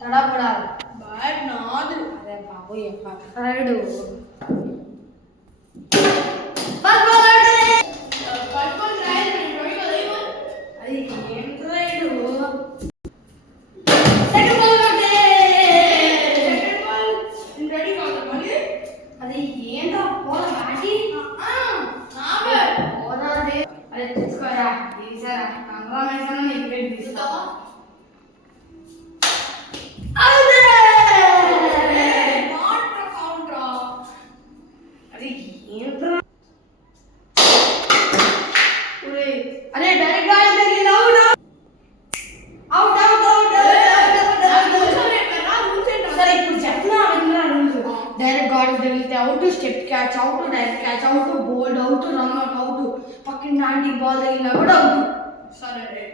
తడపడాలి. Bat నాది. అరే బాబు ఎక్కడు అది ఏం రైడు అది ఏంటో పోల బాటి పోదాది. అరే తీసుకోరా తీసారా కంగ్రామేషన్ వికెట్ తీసుకోవా అరే డైరెక్ట్ గా తగిలింది అవుట్ అవుట్ అవుట్ అవుట్ సరే ఇప్పుడు చెప్తున్నా విన్నరా రూల్స్ డైరెక్ట్ గాడి తగిలితే out step catch out direct catch out bowled out run out out పక్కన నాటి బాల్ తగిలినా కూడా అవుట్ సరే